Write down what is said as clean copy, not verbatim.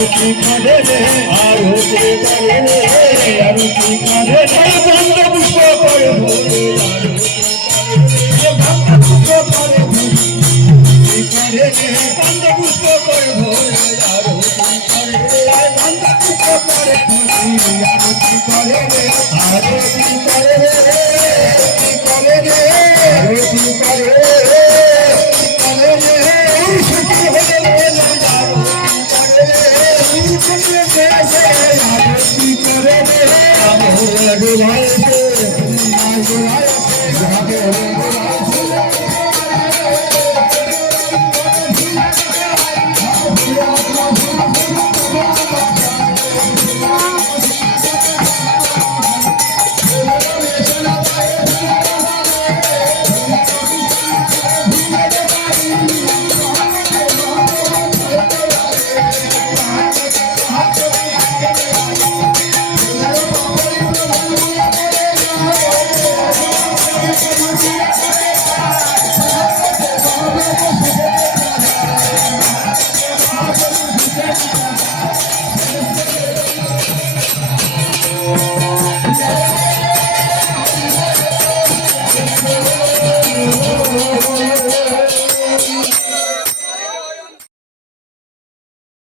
করে রে আরতি করে রে আরতি করে রে বন্ধ পুষ্প করে ভরে আরতি করে রে বন্ধ পুষ্প করে ভরে আরতি করে রে বন্ধ পুষ্প করে ভরে আরতি করে রে আরতি করে রে আরতি করে রে আরতি করে রে Hare